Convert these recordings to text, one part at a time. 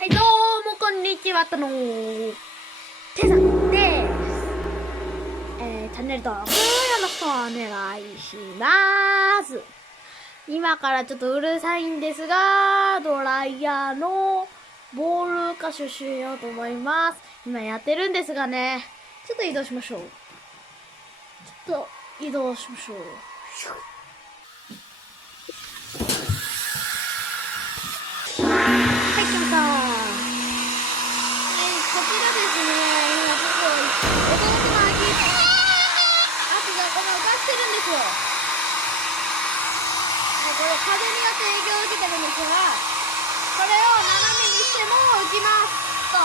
はい、どうもこんにちは、てさんです。チャンネル登録よろしくお願いします。今からちょっとうるさいんですが、ドライヤーのボール歌手しようと思います。今やってるんですがね、ちょっと移動しましょう。はい、来ました。こちらですね、今ちょっと弟のアキがこの浮かしてるんですよ。はい、これ風によって影響を受けてるんですが、これを斜めにしても浮きますと。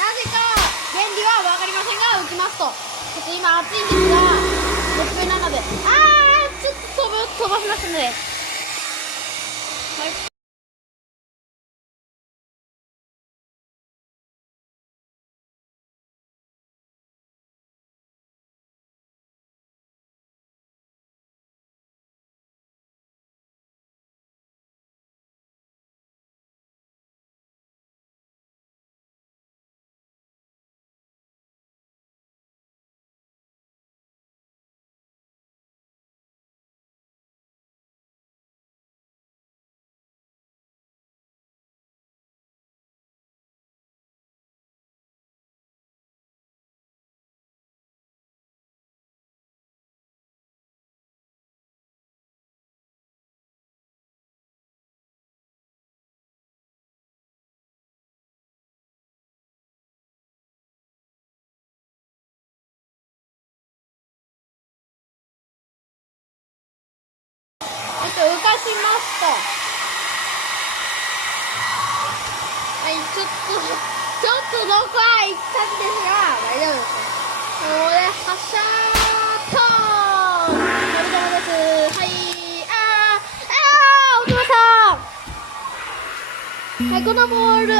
なぜか原理は分かりませんが浮きますと。ちょっと今暑いんですが、熱風なので、ちょっと飛ばしましたね。はい。浮かしました。はい、ちょっとどこへ行ったんですが、大丈夫ですね。これ、発射とお疲れ様です。はい、落ちました。はい、このボール